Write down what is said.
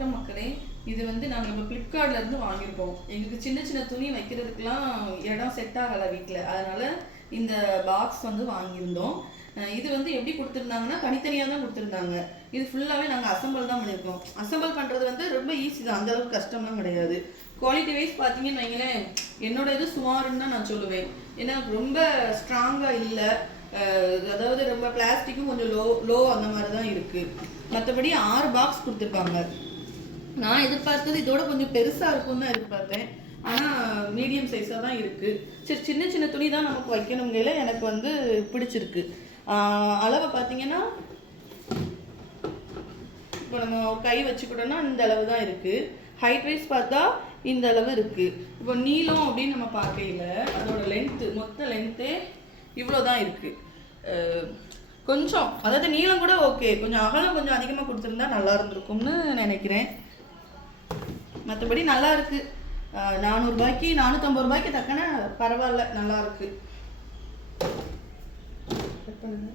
வணக்கம் மக்களே. இது வந்து நாங்கள் இப்போ ஃப்ளிப்கார்ட்லேருந்து வாங்கியிருக்கோம். எங்களுக்கு சின்ன சின்ன துணி வைக்கிறதுக்கெலாம் இடம் செட் ஆகலை வீட்டில். அதனால் இந்த பாக்ஸ் வந்து வாங்கியிருந்தோம். இது வந்து எப்படி கொடுத்துருந்தாங்கன்னா தனித்தனியாக தான் கொடுத்துருந்தாங்க. இது ஃபுல்லாகவே நாங்கள் அசம்பிள் தான் பண்ணியிருக்கோம். அசம்பிள் பண்ணுறது வந்து ரொம்ப ஈஸி தான், அந்தளவுக்கு கஷ்டம்லாம் கிடையாது. குவாலிட்டி வைஸ் பார்த்தீங்கன்னு வைங்களேன், என்னோட இது சுமாருன்னு தான் நான் சொல்லுவேன். ஏன்னா ரொம்ப ஸ்ட்ராங்காக இல்லை, அதாவது ரொம்ப பிளாஸ்டிக்கும் கொஞ்சம் லோ அந்த மாதிரி தான் இருக்குது. மற்றபடி 6 பாக்ஸ் கொடுத்துருக்காங்க. நான் எதிர்பார்த்தது இதோட கொஞ்சம் பெருசாக இருக்கும்னு தான் எதிர்பார்த்தேன். ஆனால் மீடியம் சைஸாக தான் இருக்குது. சரி, சின்ன சின்ன துணி தான் நமக்கு வைக்கணுங்கையில் எனக்கு வந்து பிடிச்சிருக்கு. அளவை பார்த்தீங்கன்னா இப்போ நம்ம ஒரு கை வச்சுக்கிட்டோன்னா இந்த அளவு தான் இருக்குது. ஹைட் வைஸ் பார்த்தா இந்த அளவு இருக்குது. இப்போ நீளம் அப்படின்னு நம்ம பார்க்கையில் அதோட லென்த்து, மொத்த லென்த்தே இவ்வளோ தான் இருக்குது. கொஞ்சம் அதாவது நீளம் கூட ஓகே, கொஞ்சம் அகலம் கொஞ்சம் அதிகமாக கொடுத்துருந்தா நல்லா இருந்திருக்கும்னு நினைக்கிறேன். மற்றபடி நல்லா இருக்குது. 400 ரூபாய்க்கு 450 ரூபாய்க்கு தக்கன பரவாயில்ல, நல்லா இருக்குது. கட் பண்ணுங்க.